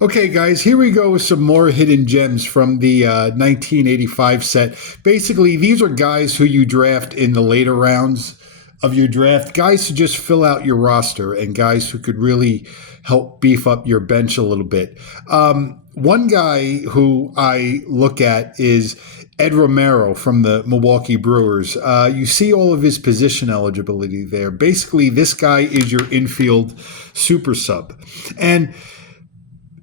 Okay, guys, here we go with some more hidden gems from the 1985 set. Basically, these are guys who you draft in the later rounds of your draft, guys who just fill out your roster and guys who could really help beef up your bench a little bit. One guy who I look at is Ed Romero from the Milwaukee Brewers. You see all of his position eligibility there. Basically, this guy is your infield super sub. And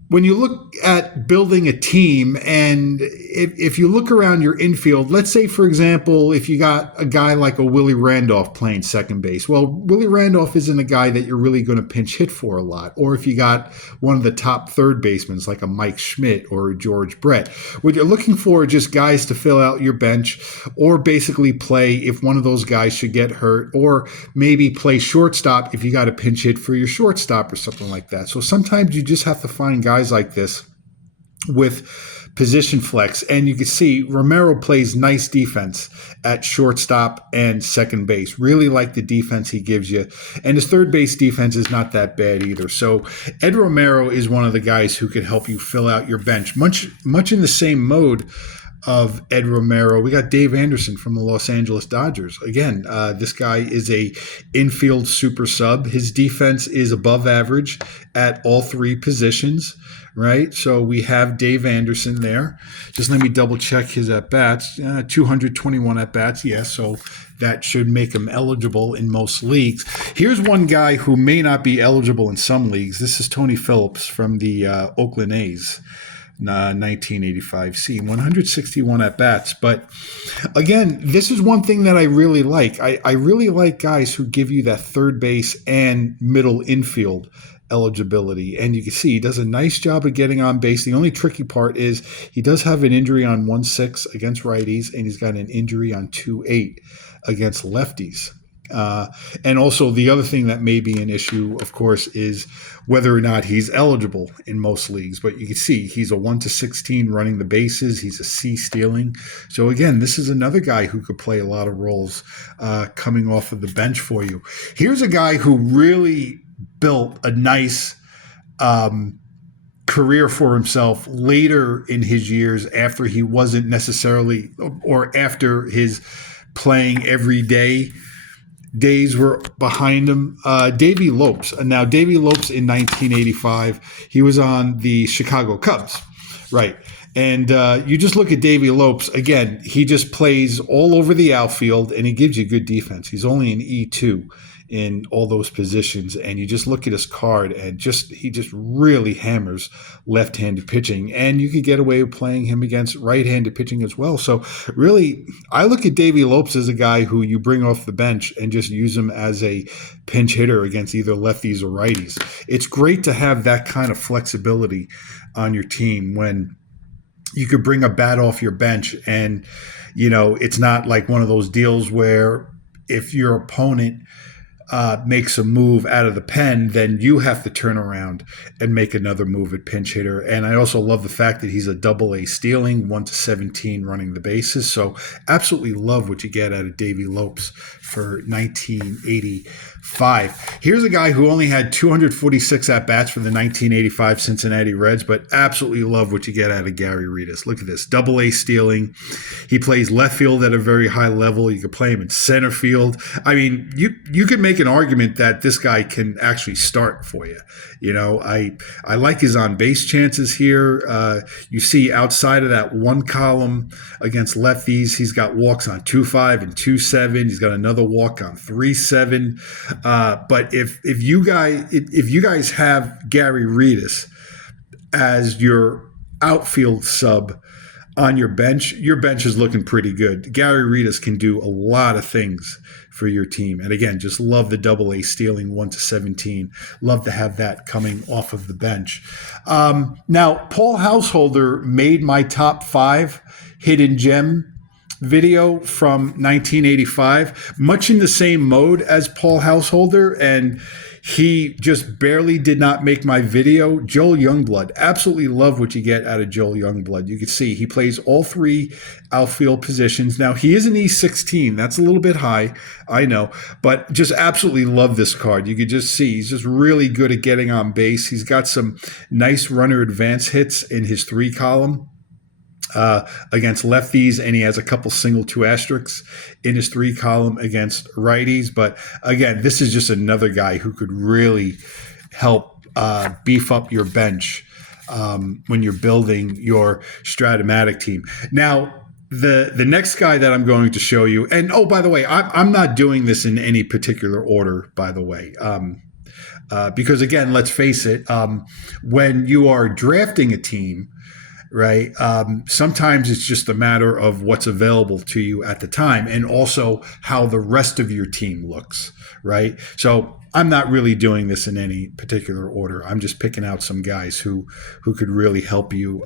when you look at building a team, and if you look around your infield, let's say, for example, if you got a guy like a Willie Randolph playing second base, well, Willie Randolph isn't a guy that you're really going to pinch hit for a lot. Or if you got one of the top third basemen like a Mike Schmidt or a George Brett, what you're looking for are just guys to fill out your bench or basically play if one of those guys should get hurt, or maybe play shortstop if you got a pinch hit for your shortstop or something like that. So sometimes you just have to find guys like this with position flex, and you can see Romero plays nice defense at shortstop and second base. Really like the defense he gives you, and his third base defense is not that bad either. So Ed Romero is one of the guys who could help you fill out your bench, much in the same mode of Ed Romero. We got Dave Anderson from the Los Angeles Dodgers. Again, this guy is a infield super sub. His defense is above average at all three positions, right? So we have Dave Anderson there. Just let me double check his at-bats. 221 at-bats, yes, so that should make him eligible in most leagues. Here's one guy who may not be eligible in some leagues. This is Tony Phillips from the Oakland A's. 1985 season, 161 at bats. But again, this is one thing that I really like. I really like guys who give you that third base and middle infield eligibility. And you can see he does a nice job of getting on base. The only tricky part is he does have an injury on 1-6 against righties, and he's got an injury on 2-8 against lefties. And also the other thing that may be an issue, of course, is whether or not he's eligible in most leagues. But you can see he's a 1-16 running the bases. He's a C stealing. So again, this is another guy who could play a lot of roles coming off of the bench for you. Here's a guy who really built a nice career for himself later in his years, after he wasn't necessarily, or after his playing every day days were behind him. Davey Lopes. Now, Davey Lopes in 1985, he was on the Chicago Cubs, right? And you just look at Davey Lopes, again, he just plays all over the outfield, and he gives you good defense. He's only an E2 in all those positions, and you just look at his card, and he just really hammers left-handed pitching, and you could get away with playing him against right-handed pitching as well. So really, I look at Davey Lopes as a guy who you bring off the bench and just use him as a pinch hitter against either lefties or righties. It's great to have that kind of flexibility on your team when you could bring a bat off your bench, and it's not like one of those deals where if your opponent makes a move out of the pen, then you have to turn around and make another move at pinch hitter. And I also love the fact that he's a double-A stealing, 1-17 running the bases. So absolutely love what you get out of Davey Lopes for 1985. Here's a guy who only had 246 at-bats for the 1985 Cincinnati Reds, but absolutely love what you get out of Gary Redus. Look at this, double-A stealing. He plays left field at a very high level. You could play him in center field. I mean, you could make an argument that this guy can actually start for you. I like his on-base chances here. You see outside of that one column against lefties, he's got walks on 2-5 and 2-7. He's got another walk on 3-7. But if you guys have Gary Redus as your outfield sub on your bench is looking pretty good. Gary Redus can do a lot of things for your team. And again, just love the double-A stealing, 1-17. Love to have that coming off of the bench. Now, Paul Householder made my top 5 hidden gem video from 1985, much in the same mode as Paul Householder. And He just barely did not make my video. Joel Youngblood. Absolutely love what you get out of Joel Youngblood. You can see he plays all three outfield positions. Now, he is an E16. That's a little bit high, I know, but just absolutely love this card. You could just see he's just really good at getting on base. He's got some nice runner advance hits in his three column. Against lefties, and he has a couple single two asterisks in his three column against righties. But again, this is just another guy who could really help beef up your bench when you're building your Stratomatic team. Now, the next guy that I'm going to show you, and oh, by the way, I'm not doing this in any particular order, by the way. Because again, let's face it, when you are drafting a team, right? Sometimes it's just a matter of what's available to you at the time and also how the rest of your team looks, right? So I'm not really doing this in any particular order. I'm just picking out some guys who could really help you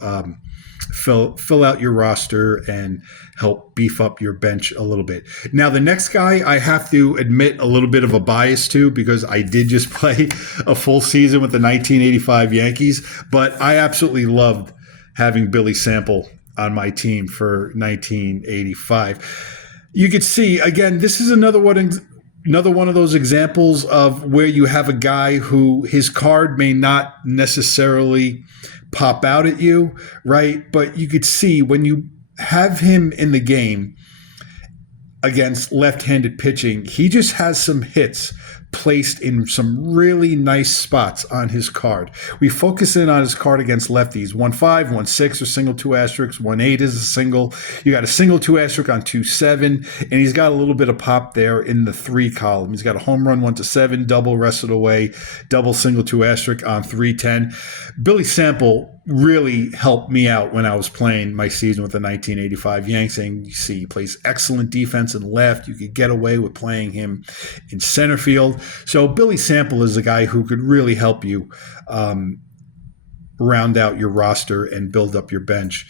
fill out your roster and help beef up your bench a little bit. Now, the next guy I have to admit a little bit of a bias to because I did just play a full season with the 1985 Yankees, but I absolutely loved having Billy Sample on my team for 1985. You could see, again, this is another one of those examples of where you have a guy who his card may not necessarily pop out at you, right? But you could see when you have him in the game against left-handed pitching, he just has some hits placed in some really nice spots on his card. We focus in on his card against lefties. 1-5, 1-6 or single two asterisks. 1-8 is a single. You got a single two asterisk on 2-7, and he's got a little bit of pop there in the three column. He's got a home run 1-7, double wrestled away, double single two asterisk on 3-10. Billy Sample really helped me out when I was playing my season with the 1985 Yanks. And you see, he plays excellent defense in left. You could get away with playing him in center field. So Billy Sample is a guy who could really help you round out your roster and build up your bench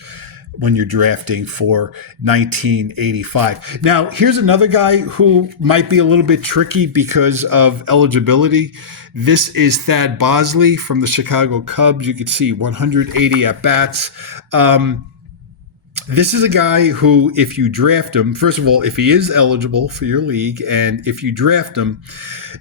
when you're drafting for 1985. Now, here's another guy who might be a little bit tricky because of eligibility. This is Thad Bosley from the Chicago Cubs. You can see 180 at-bats. This is a guy who, if you draft him, first of all, if he is eligible for your league, and if you draft him,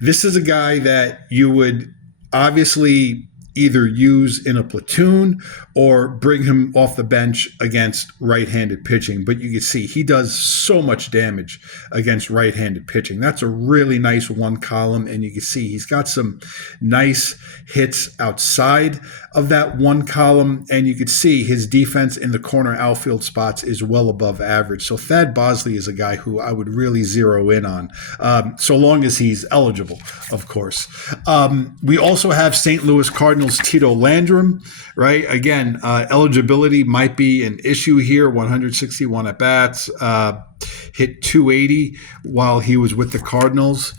this is a guy that you would obviously either use in a platoon or bring him off the bench against right-handed pitching. But you can see he does so much damage against right-handed pitching. That's a really nice one column, and you can see he's got some nice hits outside of that one column, and you can see his defense in the corner outfield spots is well above average. So Thad Bosley is a guy who I would really zero in on, so long as he's eligible, of course. We also have St. Louis Cardinals Tito Landrum, right? Again, eligibility might be an issue here. 161 at bats, hit 280 while he was with the Cardinals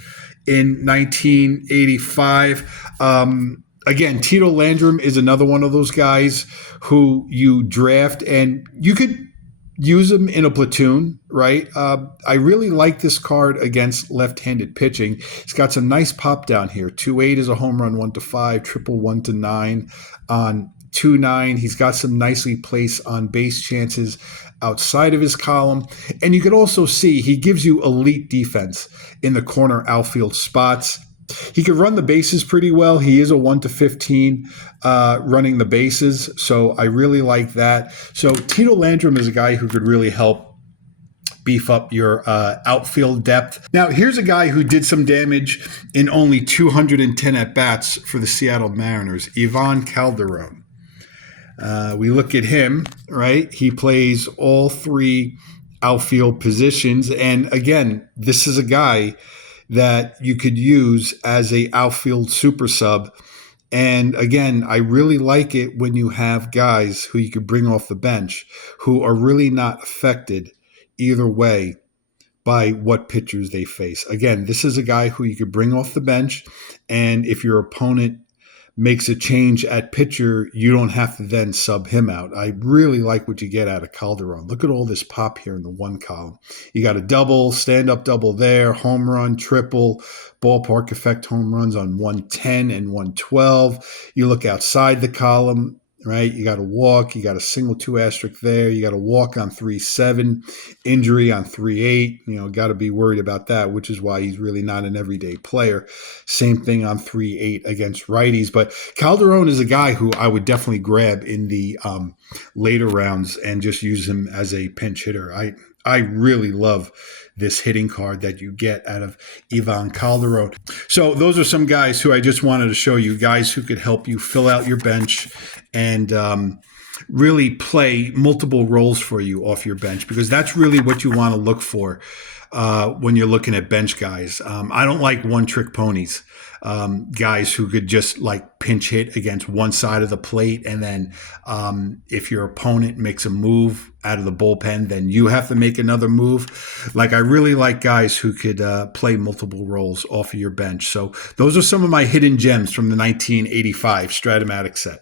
in 1985. Again, Tito Landrum is another one of those guys who you draft, and you could use him in a platoon, right? I really like this card against left-handed pitching. He's got some nice pop down here. 2-8 is a home run, 1-5, triple 1-9 on 2-9. He's got some nicely placed on base chances outside of his column. And you can also see he gives you elite defense in the corner outfield spots. He can run the bases pretty well. He is a 1-15 running the bases, so I really like that. So Tito Landrum is a guy who could really help beef up your outfield depth. Now, here's a guy who did some damage in only 210 at-bats for the Seattle Mariners, Ivan Calderon. We look at him, right? He plays all three outfield positions, and again, this is a guy that you could use as a outfield super sub. And again, I really like it when you have guys who you could bring off the bench who are really not affected either way by what pitchers they face. Again, this is a guy who you could bring off the bench, and if your opponent makes a change at pitcher, you don't have to then sub him out. I really like what you get out of Calderon. Look at all this pop here in the one column. You got a double, stand-up double there, home run, triple, ballpark effect home runs on 110 and 112. You look outside the column, right? You got a walk, you got a single 2 asterisk there, you got a walk on 3-7, injury on 3-8. Got to be worried about that, which is why he's really not an everyday player. Same thing on 3-8 against righties. But Calderon is a guy who I would definitely grab in the later rounds and just use him as a pinch hitter. I really love this hitting card that you get out of Ivan Calderon. So those are some guys who I just wanted to show you, guys who could help you fill out your bench and really play multiple roles for you off your bench, because that's really what you want to look for when you're looking at bench guys. I don't like one-trick ponies. Guys who could just like pinch hit against one side of the plate, and then if your opponent makes a move out of the bullpen, then you have to make another move. Like, I really like guys who could play multiple roles off of your bench. So those are some of my hidden gems from the 1985 Stratomatic set.